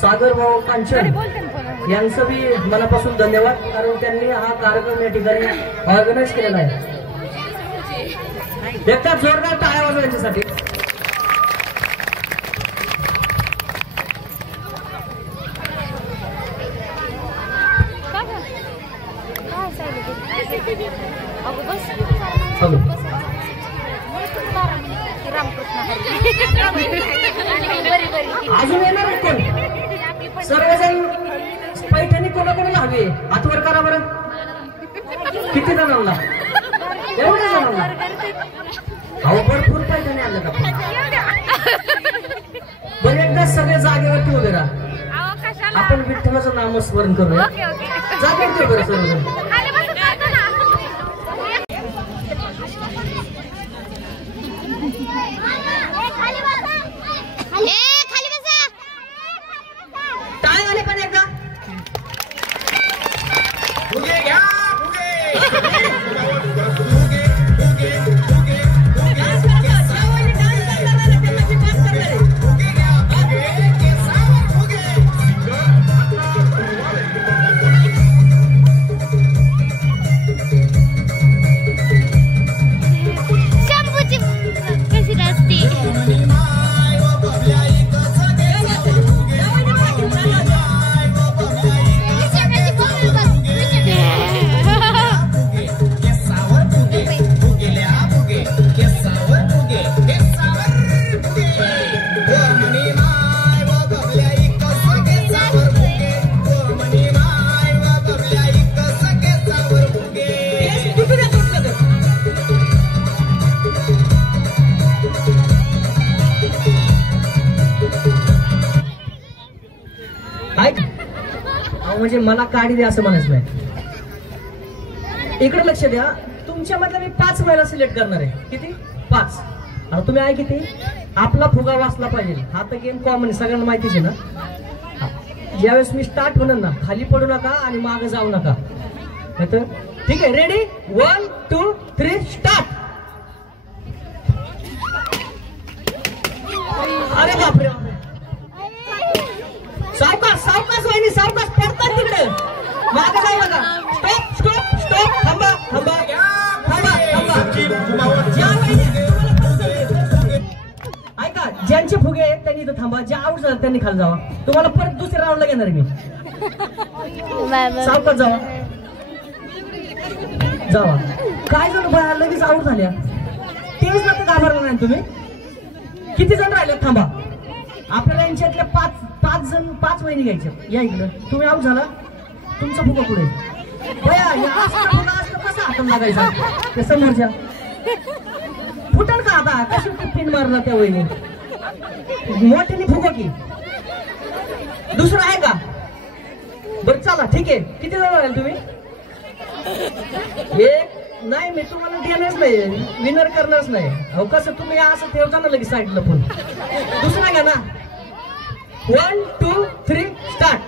सागर भाऊ कांचन यांचं बी मनापासून धन्यवाद, कारण त्यांनी हा कार्यक्रम या ठिकाणी ऑर्गनाईज केलेला आहे. एकदा जोरदार टाळ्या वाजवा यांच्यासाठी. अजून येणार आहेत कोण? सर्वजण पैठणी कोणाकोणाला हवी? हातवर करा बरं. किती जणांना? एवढ्या जणांना? अहो भरपूर पैठणी आणलं का? बरं एकदा सगळे जागेवरती उभे राहा. आपण विठ्ठलाचं नामस्मरण करूया. जागेवरती उभे राहा सर्वजण. म्हणजे मला काढी द्या असं म्हणायचं नाही. इकडे लक्ष द्या. तुमच्या मधल्या मी 5 महिला सिलेक्ट करणार आहे. किती? 5. आता तुम्ही आहे किती? आपला फुगा वाचला पाहिजे. हा तर गेम कॉमन आहे, सगळ्यांना माहितीच आहे ना. ज्यावेळेस मी स्टार्ट होणार ना, खाली पडू नका आणि मागे जाऊ नका. ठीक आहे, रेडी? 1 2 3 स्टार्ट. अरे बापरे, सावकाश सावकाश वहिनी, सावकाश पडतात तिकडे. मागे जाऊ नका. Stop stop stop. थांबा थांबा थांबा थांबा. ऐका, ज्यांचे फुगे आहेत त्यांनी इथं थांबा. ज्या आउट झाले त्यांनी खाली जावा. तुम्हाला परत दुसऱ्या राऊंडला घेणार मी. सावकाश जावा जावा. काय झालं बाया, लगेच आउट झाल्या. तेच ना, तर घाबरला नाही तुम्ही. किती जण राहिले? थांबा. आपल्याला यांच्यातल्या 5 जण 5 वहिनी घ्यायच्या. या इकडं. तुम्ही आउट झाला. तुमचा फुगा पुढे. कसा हातात लागायचा त्या समोरच्या? फुटल का आता? कशी पिन मारला त्या वहिनी? मोठ्याने फुगा की दुसरं आहे का? बरं चला, ठीक आहे. किती जण राहील तुम्ही? एक नाही, मी तुम्हाला देणारच नाही, विनर करणारच नाही. अहो कसं तुम्ही असं ठेवता ना लगेच साईडला पण. दुसरा घ्या ना. 1 2 3 स्टार्ट.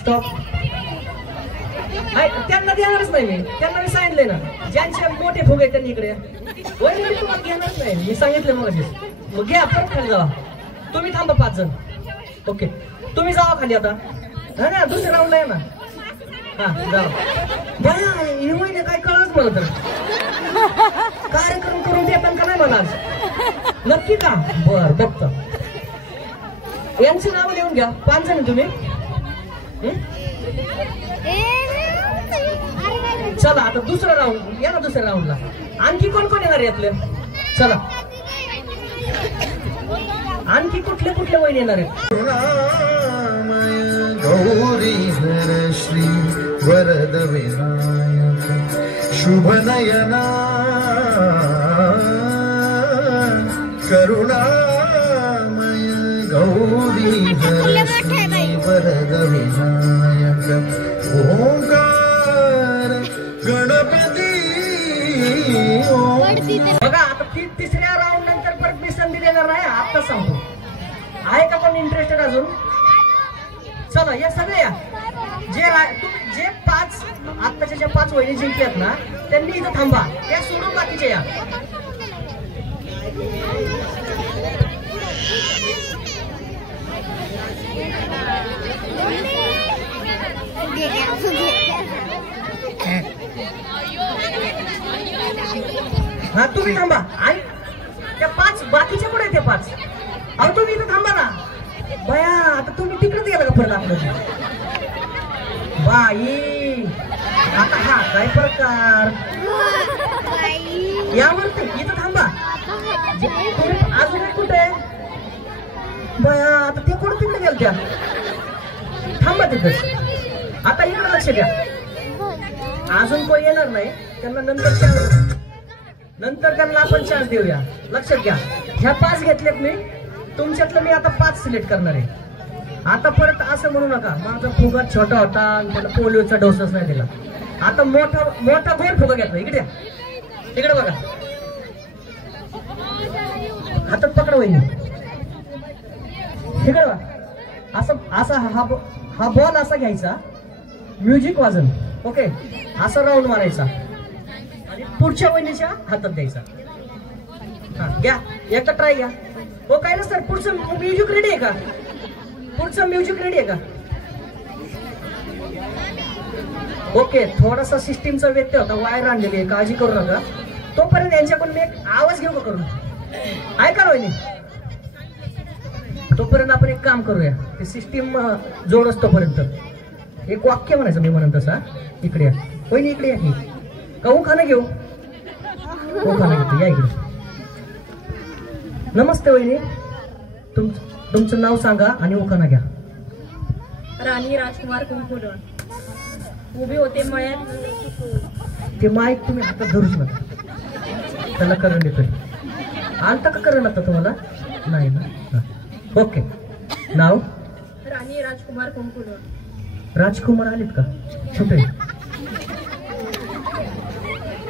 स्टॉप. त्यांना देणारच नाही मी. त्यांना मी सांगितलंय ना, ज्यांचे मोठे फुगे आहेत त्यांनी इकडे. वहिनी तुम्हाला घेणारच नाही, मी सांगितलं मग घ्या. परत खाली जावा. तुम्ही थांबा 5 जण. ओके, तुम्ही जावा खाली आता. हा ना, दुसऱ्या राऊंडला आहे ना. हा जावा. बया ही वहिनी काय कळच मला तर. कार्यक्रम करून देतात का नाही मला आज? नक्की का? बर बघतो. यांची नावं लिहून घ्या. 5 जण तुम्ही. चला आता दुसरा राऊंड. या ना दुसऱ्या राऊंडला. आणखी कोण कोण येणार यातले? चला, आणखी कुठले कुठले वहिनी येणार आहेत? गौरी हर श्री वरद विनायक शुभ नयना करुणामय गौरी हर श्री वरद विनायक ओंकार गणपती. बघा आता तिसऱ्या राऊंड नंतर परत मी संधी देणार नाही, आता सांगतो. आहे का कोण इंटरेस्टेड अजून? चला या सगळे या. जे 5 आत्ताच्या ज्या 5 वहिनी जिंकल्यात ना त्यांनी इथं थांबा, त्या सोडून बाकीचे या. हा तुम्ही थांबा. आणि त्या 5 बाकीच्या कुठे ते 5? अहो तुम्ही इथं थांबा ना. बया आता तुम्ही तिकडे गेला का परत आपलं? बाई आता हा काय प्रकार? यावरती इथं थांबा. अजून एक कुठे? बया आता ते कुठे तिकडे गेल त्या? थांबा तिकडे. आता इकडे लक्ष द्या. अजून कोणी येणार नाही, त्यांना नंतर त्यांना आपण चान्स देऊया. लक्षात घ्या, ह्या 5 घेतलेत मी, तुमच्यातलं मी आता 5 सिलेक्ट करणार आहे. आता परत असं म्हणू नका माझा फुगा छोटा होता आणि त्याला पोलिओचा डोसच नाही दिला. आता मोठा गोल फुगा घेतला. इकडे बघा, हातात पकड वहिनी. इकडे बघा, असा हा बॉल असा घ्यायचा, म्युझिक वाजन, ओके, असा राऊंड मारायचा आणि पुढच्या वहिनीच्या हातात द्यायचा. हा घ्या, एकदा ट्राय घ्या. हो काय ना सर, पुढचं म्युझिक रेडी आहे का? पुढचं म्युझिक रेडी आहे का? ओके, थोडासा सिस्टीमचा व्यत्यय होता, वायर आणलेली आहे, काळजी करू नका. तोपर्यंत यांच्याकडून मी एक आवाज घेऊ का करून? ऐका रोहिणी, तोपर्यंत आपण एक काम करूया, ते सिस्टीम जोड असतोपर्यंत एक वाक्य म्हणायचं मी म्हणून तसा. इकडे या वहिनी, इकडे या. का उखाणा घेऊ? उखाणा घेतो, या इकडे. नमस्ते वहिनी, तुमचं नाव सांगा आणि उखाणा घ्या. राणी राजकुमार कुंकुलवार. उभे होते मळ्यात. ते माईक तुम्ही हातात धरूच नका, त्याला करून देतोय. आलता का करण आता तुम्हाला? नाही ना. ओके, नाव? राणी राजकुमार कुंकुलवार. राजकुमार आलेत का? कुठे?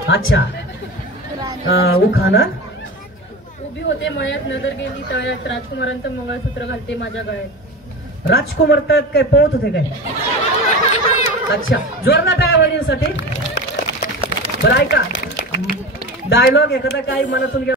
अच्छा, उखाणा. उभी होते मळ्यात, नजर गेली तळ्यात, राजकुमारांचं मंगळसूत्र घालते माझ्या गळ्यात. राजकुमार तळ्यात काय पळत होते काय? अच्छा, जोरदार टाळ्या वहिनींसाठी. बरं ऐका, डायलॉग एखादा काही मनातून घ्या.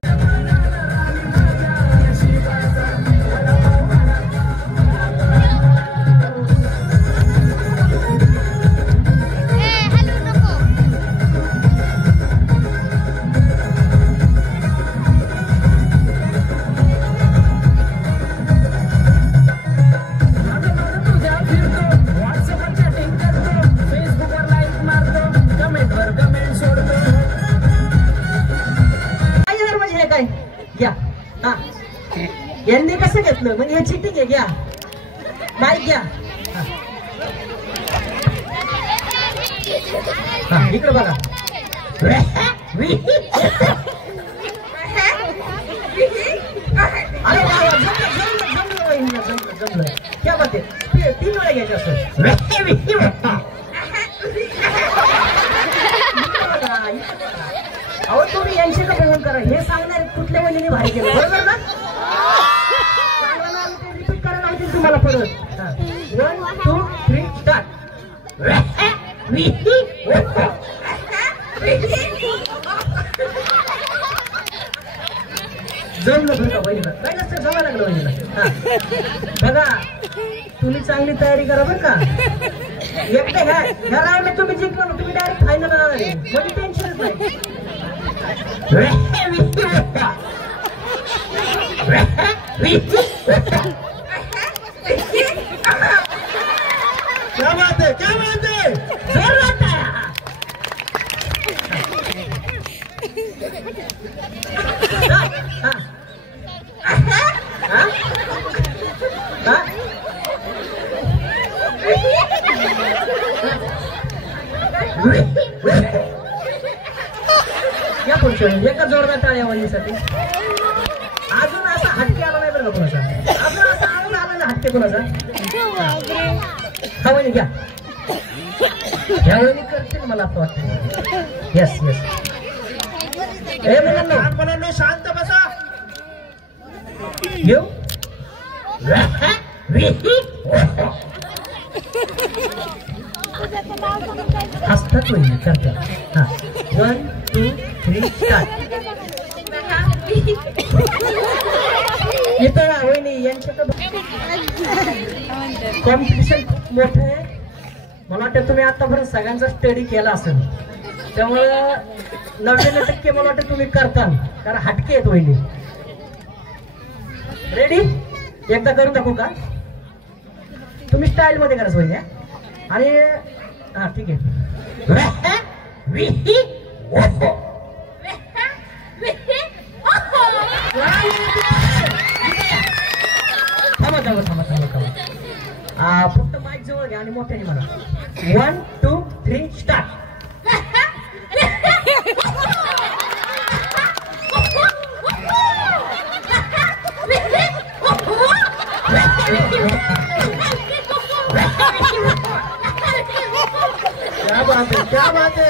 घ्या. हा, यांनी कसं घेतलं म्हणजे हे चिटिंग आहे. घ्या माईक घ्या. हा इकडे बघा. अरे जमलं. क्या बात आहे, 3 वेळा घ्यायचे असं. अहो तुम्ही यांची का बघून करा, हे सांगणार कुठल्या वहिनीने भारी केलं, बरोबर ना? रिपीट करायला होतील तुम्हाला परत. 1 2 3 स्टार्ट. जमलं बरं का वहिनीला? काय नसतं, जमा लागलं वहिनीला. हा बघा, तुम्ही चांगली तयारी करा बरं का. एकदा ह्या राऊंडला तुम्ही जिंकलो, तुम्ही डायरेक्ट फायनल जाणार आहे, म्हणजे टेन्शनच नाही. क्या बात है, क्या बात है, जोरदार टाळ्या. या पुढच्या एका जोरदार टाळ्या वहिनीसाठी. अजून असा हटके आला नाही बरं का कोणाचा, अजून असा आनंद आला ना हटके कोणाचा. हा वहिनी घ्या, ह्या वहिनी करतील मला असं वाटतं. Yes yes. हे मुलांना लहानपणांनो शांत बसा. घेऊ हसतात वहिनी करतात. हा 1 2 3 स्टार्ट. इथं वहिनी यांच्याकडे कॉम्पिटिशन खूप मोठं आहे. मला वाटतं तुम्ही आतापर्यंत सगळ्यांचा स्टडी केला असेल, त्यामुळे 99% मला वाटतं तुम्ही करता, कारण हटके आहेत वहिनी. रेडी? एकदा करून दाखवू का? तुम्ही स्टाईल मध्ये करा वहिनी. आणि हा ठीक आहे. थांबा थांबा थांबा थांबा थांबा. फक्त माईक जवळ घ्या आणि मोठ्याने म्हणा. 1 2 3 स्टार्ट. क्या बात है, क्या बात है.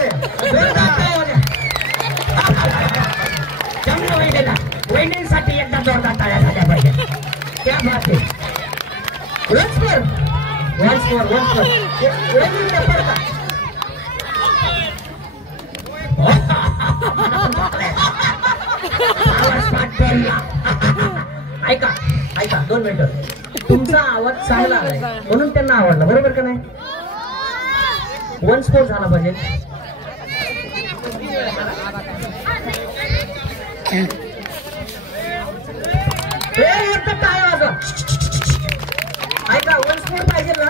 वहिनींसाठी एकदा जोरदार टाळ्या झाल्या पाहिजे. क्या बात आहे. Once more. वहिनींना पडता. ऐका 2 मिनिटं. तुमचा आवाज चांगला आहे म्हणून त्यांना आवडला, बरोबर का नाही? वन्स मोर झाला पाहिजे. टाळ्या वाजवा. ऐका वन्स मोर पाहिजे ना,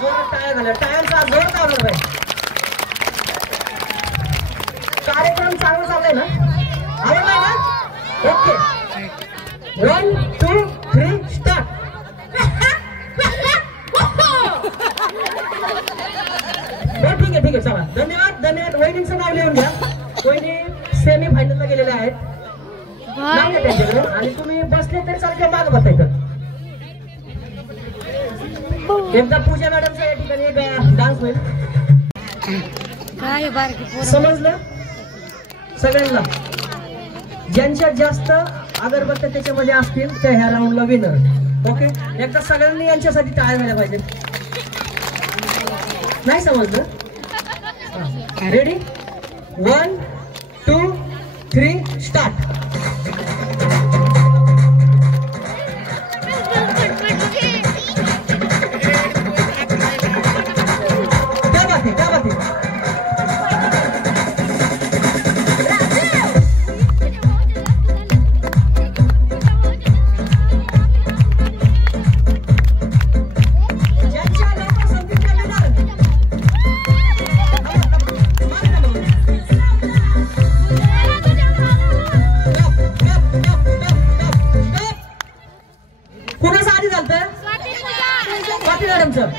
जोरात टाळ्या झाल्या. टाळ्यांचा जोर चालला पाहिजे. कार्यक्रम चांगला चाललाय ना? आवडलाय ना? Okay 1 2 3 start. ठीक आहे चला. धन्यवाद. वहिनींचं नाव लिहून घ्या. वहिनी सेमी फायनलला गेलेल्या आहेत. नाही का त्यांच्याकडे? आणि तुम्ही बसले तरी चालते, माग बसायचं. एकदा पूजा मॅडमचा या ठिकाणी एक डान्स होईल. समजलं सगळ्यांना? ज्यांच्या जास्त अगरबत्त्या त्याच्यामध्ये असतील त्या ह्या राऊंडला विनर. ओके, एकदा सगळ्यांनी यांच्यासाठी टाळ्या झाल्या पाहिजे. नाही समजलं? रेडी? 1 2 3 स्टार्ट. क्या बात है. कुणाचं आधी झालं? स्वाती मॅडमचं.